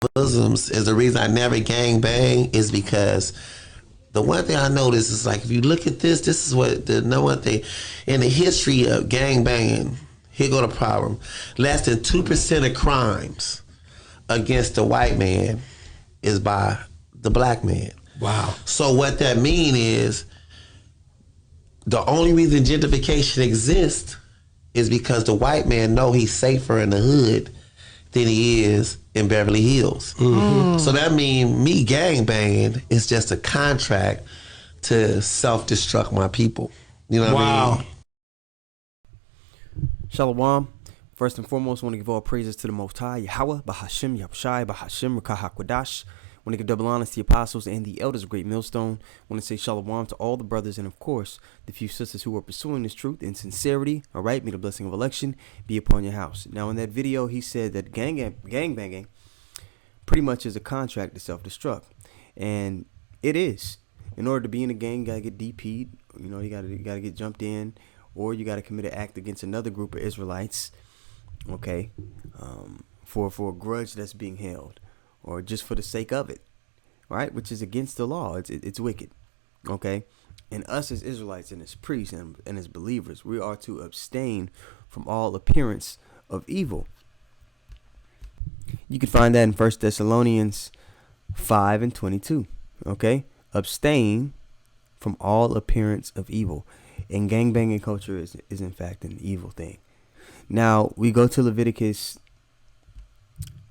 bosoms is the reason I never gang bang is because the one thing I noticed is like if you look at this, this is what the number one thing in the history of gang banging. Here go the problem: less than 2% of crimes against the white man is by the black man. Wow. So what that mean is the only reason gentrification exists is because the white man know he's safer in the hood than he is in Beverly Hills. Mm-hmm. So that means me gang banging is just a contract to self-destruct my people. You know what I mean? Shalom. First and foremost, I want to give all praises to the Most High, Yahweh, Bahashim, Yahushai, Bahashim, Rakahakwadash. I want to give double honor to the apostles and the elders of Great Millstone. I want to say shalom to all the brothers and, of course, the few sisters who are pursuing this truth in sincerity. All right, may the blessing of election be upon your house. Now, in that video, he said that gang banging pretty much is a contract to self-destruct. And it is. In order to be in a gang, you got to get DP'd. You know, you got to get jumped in, or you got to commit an act against another group of Israelites. Okay, for a grudge that's being held, or just for the sake of it, right? Which is against the law. It's wicked. Okay, and us as Israelites and as priests and as believers, we are to abstain from all appearance of evil. You can find that in 1 Thessalonians 5:22. Okay, abstain from all appearance of evil, and gangbanging culture is in fact an evil thing. Now, we go to Leviticus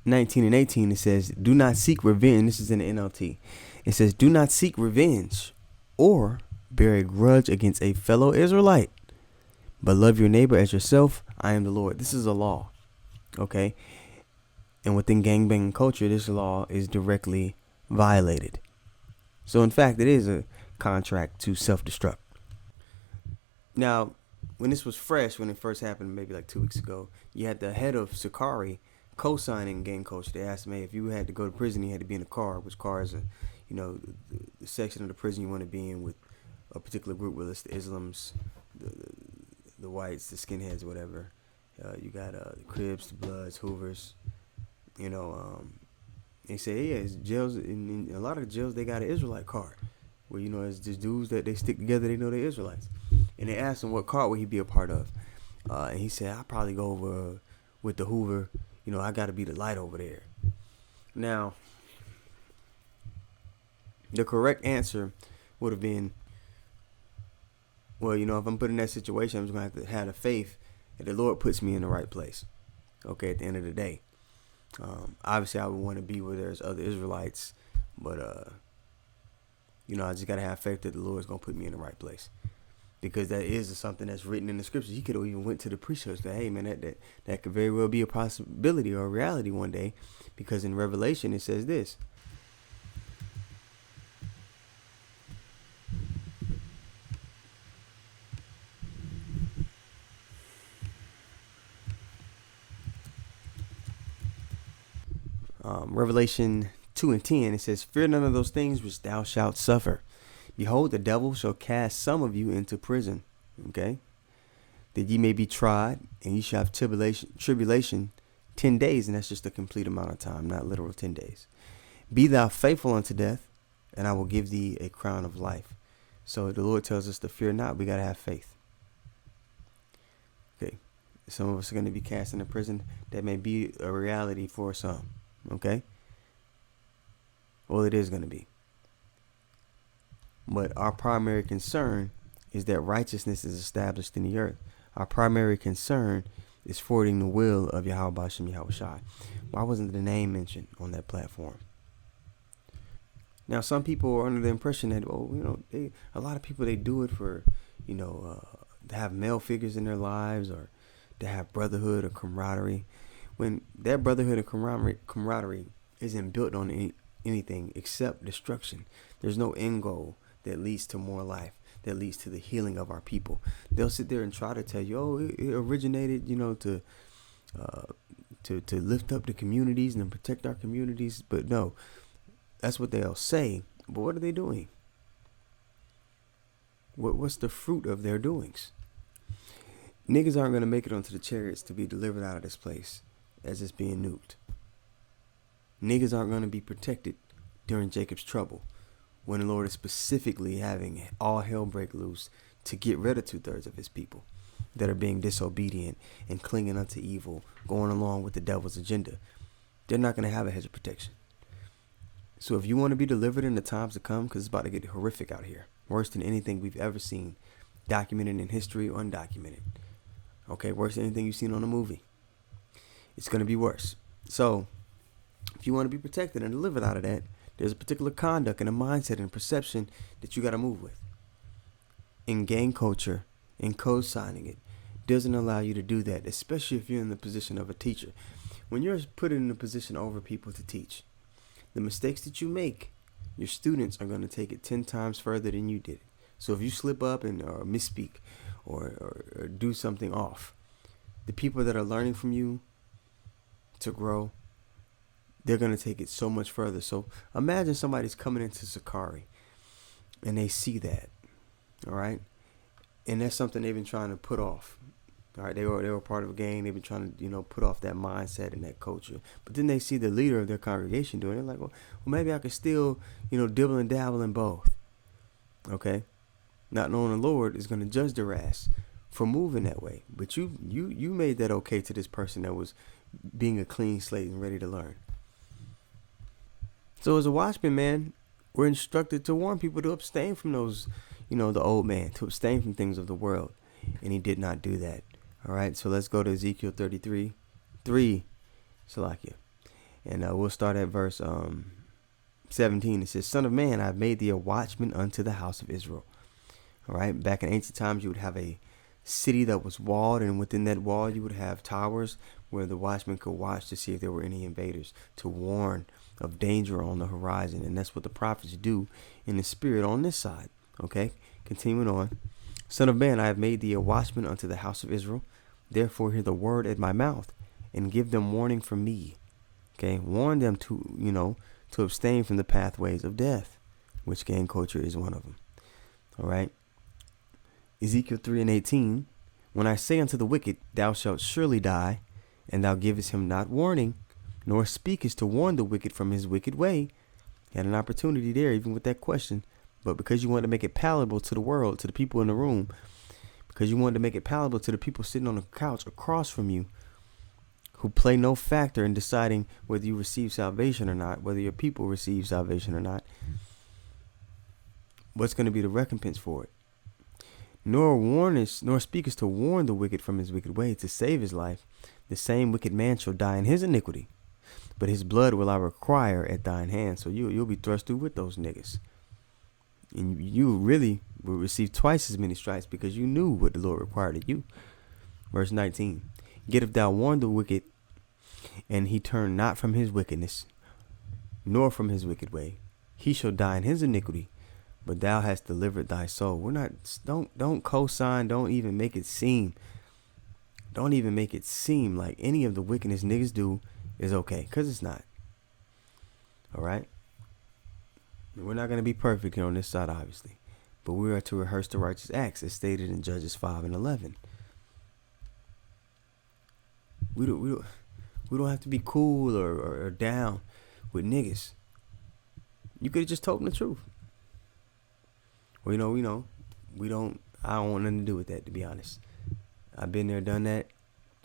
19:18. It says, do not seek revenge. This is in the NLT. It says, do not seek revenge or bear a grudge against a fellow Israelite, but love your neighbor as yourself. I am the Lord. This is a law. Okay. And within gangbanging culture, this law is directly violated. So, in fact, it is a contract to self-destruct. Now, when this was fresh, when it first happened, maybe like 2 weeks ago, you had the head of Sakari co-signing gang culture. They asked him, hey, if you had to go to prison, you had to be in a car. Which car is, the section of the prison you want to be in with a particular group, whether it's the Islams, the whites, the skinheads, whatever. You got the Crips, the Bloods, Hoovers. They say, yeah, it's jails. In a lot of jails, they got an Israelite card, where it's just dudes that they stick together. They know they're Israelites. And they asked him what card would he be a part of. And he said, I'll probably go over with the Hoover. I got to be the light over there. Now, the correct answer would have been, well, if I'm put in that situation, I'm just going to have the faith that the Lord puts me in the right place. Okay, at the end of the day. Obviously, I would want to be where there's other Israelites. But, I just got to have faith that the Lord's going to put me in the right place. Because that is something that's written in the scriptures. He could have even went to the preachers that, hey, man, that could very well be a possibility or a reality one day. Because in Revelation, it says this. Revelation 2:10, it says, fear none of those things which thou shalt suffer. Behold, the devil shall cast some of you into prison, okay, that ye may be tried, and ye shall have tribulation 10 days, and that's just a complete amount of time, not literal 10 days. Be thou faithful unto death, and I will give thee a crown of life. So the Lord tells us to fear not. We got to have faith. Okay, some of us are going to be cast into prison. That may be a reality for some, okay? Well, it is going to be. But our primary concern is that righteousness is established in the earth. Our primary concern is forwarding the will of Yahweh Bashem Yahushai. Why wasn't the name mentioned on that platform? Now, some people are under the impression that, a lot of people, they do it for, to have male figures in their lives or to have brotherhood or camaraderie. When that brotherhood or camaraderie isn't built on anything except destruction. There's no end goal that leads to more life, that leads to the healing of our people. They'll sit there and try to tell you, oh, it originated, to lift up the communities and protect our communities. But no, that's what they'll say. But what are they doing? What's the fruit of their doings? Niggas aren't going to make it onto the chariots to be delivered out of this place as it's being nuked. Niggas aren't going to be protected during Jacob's trouble, when the Lord is specifically having all hell break loose to get rid of 2/3 of his people that are being disobedient and clinging unto evil, going along with the devil's agenda. They're not going to have a hedge of protection. So if you want to be delivered in the times to come, because it's about to get horrific out here, worse than anything we've ever seen, documented in history or undocumented. Okay, worse than anything you've seen on a movie. It's going to be worse. So if you want to be protected and delivered out of that, there's a particular conduct and a mindset and perception that you got to move with. In gang culture, in co-signing it, doesn't allow you to do that, especially if you're in the position of a teacher. When you're put in a position over people to teach, the mistakes that you make, your students are going to take it 10 times further than you did. So if you slip up and or misspeak or do something off, the people that are learning from you to grow, they're going to take it so much further. So imagine somebody's coming into Sakari and they see that, all right? And that's something they've been trying to put off. All right, they were part of a gang. They've been trying to, put off that mindset and that culture. But then they see the leader of their congregation doing it. They're like, well, maybe I could still, dibble and dabble in both. Okay? Not knowing the Lord is going to judge their ass for moving that way. But you made that okay to this person that was being a clean slate and ready to learn. So as a watchman, man, we're instructed to warn people to abstain from those, the old man, to abstain from things of the world. And he did not do that. All right, so let's go to Ezekiel 33:3, Salakia. And we'll start at verse 17. It says, Son of man, I've made thee a watchman unto the house of Israel. All right, back in ancient times, you would have a city that was walled, and within that wall, you would have towers where the watchman could watch to see if there were any invaders, to warn of danger on the horizon. And that's what the prophets do in the spirit on this side. Okay, continuing on. Son of man, I have made thee a watchman unto the house of Israel. Therefore hear the word at my mouth, and give them warning from me. Okay, warn them to, to abstain from the pathways of death, which gang culture is one of them. All right. Ezekiel 3:18. When I say unto the wicked, thou shalt surely die, and thou givest him not warning, nor speakest to warn the wicked from his wicked way. Had an opportunity there, even with that question. But because you wanted to make it palatable to the world, to the people in the room, because you wanted to make it palatable to the people sitting on the couch across from you, who play no factor in deciding whether you receive salvation or not, whether your people receive salvation or not, what's going to be the recompense for it? Nor speakest to warn the wicked from his wicked way, to save his life. The same wicked man shall die in his iniquity, but his blood will I require at thine hand. So you'll be thrust through with those niggas. And you really will receive twice as many stripes because you knew what the Lord required of you. Verse 19. Yet if thou warn the wicked, and he turn not from his wickedness, nor from his wicked way, he shall die in his iniquity, but thou hast delivered thy soul. Don't co-sign, don't even make it seem like any of the wickedness niggas do is okay, because it's not. All right? We're not going to be perfect here on this side, obviously. But we are to rehearse the righteous acts, as stated in Judges 5:11. We don't have to be cool or down with niggas. You could have just told them the truth. Well, I don't want nothing to do with that, to be honest. I've been there, done that.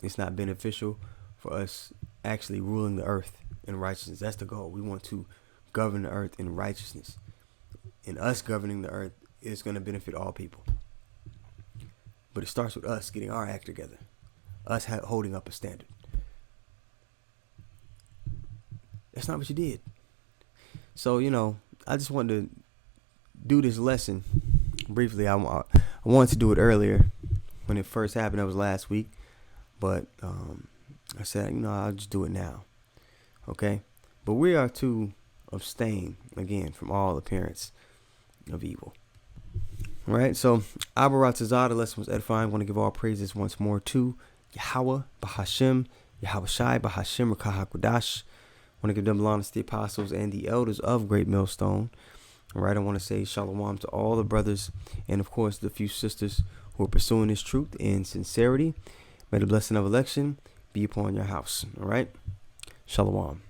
It's not beneficial for us actually ruling the earth in righteousness. That's the goal. We want to govern the earth in righteousness. And us governing the earth is going to benefit all people. But it starts with us getting our act together. Us holding up a standard. That's not what you did. So, I just wanted to do this lesson briefly. I wanted to do it earlier when it first happened. That was last week. But I said, I'll just do it now. Okay? But we are to abstain, again, from all appearance of evil. All right? So, Abaratazah, the lesson was edifying. I want to give all praises once more to Yahweh, Bahashem, Yahweh Shai, Bahashem, Rakahakudash. I want to give double honor to the apostles and the elders of Great Millstone. All right, I want to say shalom to all the brothers and, of course, the few sisters who are pursuing this truth in sincerity. May the blessing of election be upon your house. All right, shalom.